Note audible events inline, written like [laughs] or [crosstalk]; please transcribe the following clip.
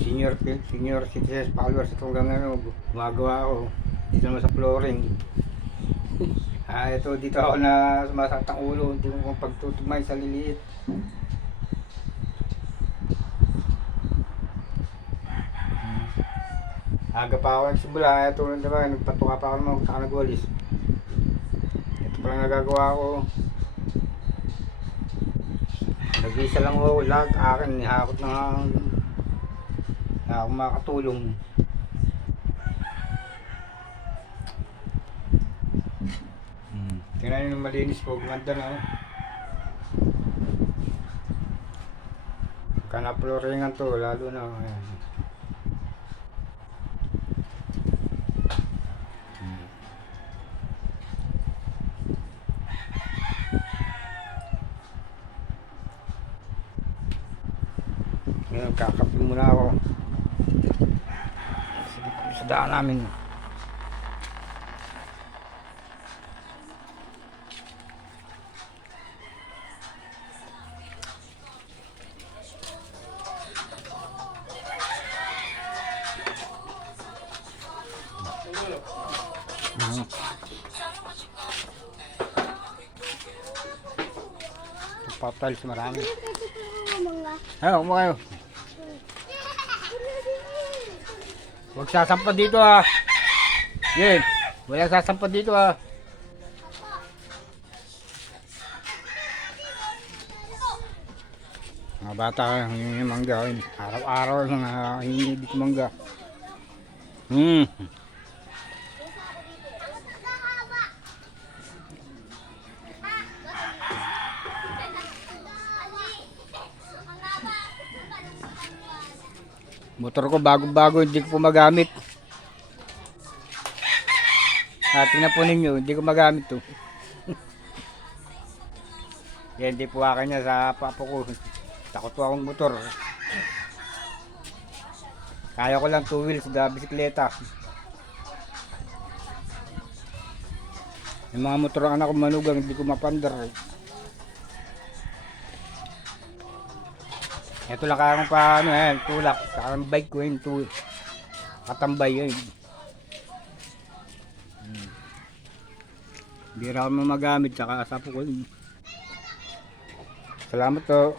senior senior citizens followers ito hanggang ano, gumagawa ako dito naman sa flooring. [laughs] ah, ito dito ako na sumasakit ang ulo, hindi mo kong pagtutugmay sa liliit. Aga pa ako nagsimula, ito na diba, nagpatuka pa ako naman saka nagwalis. Ito pa lang nagagawa ko. Nag-isa lang ako, lahat akin, nihakot na na ako makatulong. Hmm. Tingnan nyo malinis po, gumanda na. oh. Kanaploringan to, lalo na. oh, Ayan. Ngayon, kakape muna ako. pinunta namin. Paptal si marami. lá. umo kayo. Huwag sasampa dito ah. Yan. Wala sasampa dito ah. Mga bata hingi mangga. yun. Araw-araw mga hingi dito mangga. Hmm. Motor ko bago-bago hindi ko po magamit. Ah, tingnan po ninyo, hindi ko magamit to. [laughs] Yan, hindi po akin niya sa papo ko. Takot po akong motor. Kaya ko lang two wheels na bisikleta. Yung mga motor ang anak ko manugang, hindi ko mapandar. Ito lang kaya kong pa, ano yan, tulak. Saka ang bike ko yun, tu katambay yun. Hmm. Bira ko magamit, saka asapo ko yun. Salamat to.